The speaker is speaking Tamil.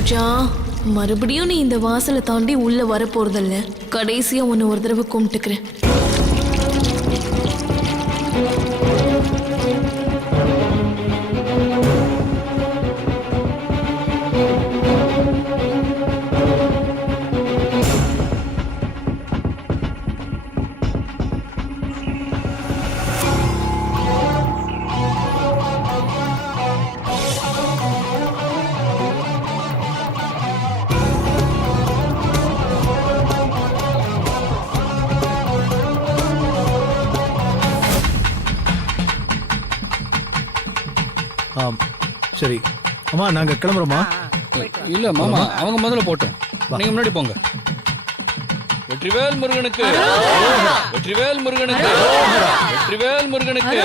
ரோஜா, மறுபடியும் நீ இந்த வாசலை தாண்டி உள்ள வர போறதில்ல. கடைசியா உன்னை ஒரு தடவை கும்பிட்டுக்கிறேன். சரி அம்மா, நாங்க கிளம்புறோமா? இல்ல மாமா, அவங்க முதல்ல போட்டோம், நீங்க முன்னாடி போங்க. வெற்றிவேல் முருகனுக்கு, வெற்றிவேல் முருகனுக்கு, வெற்றிவேல் முருகனுக்கு.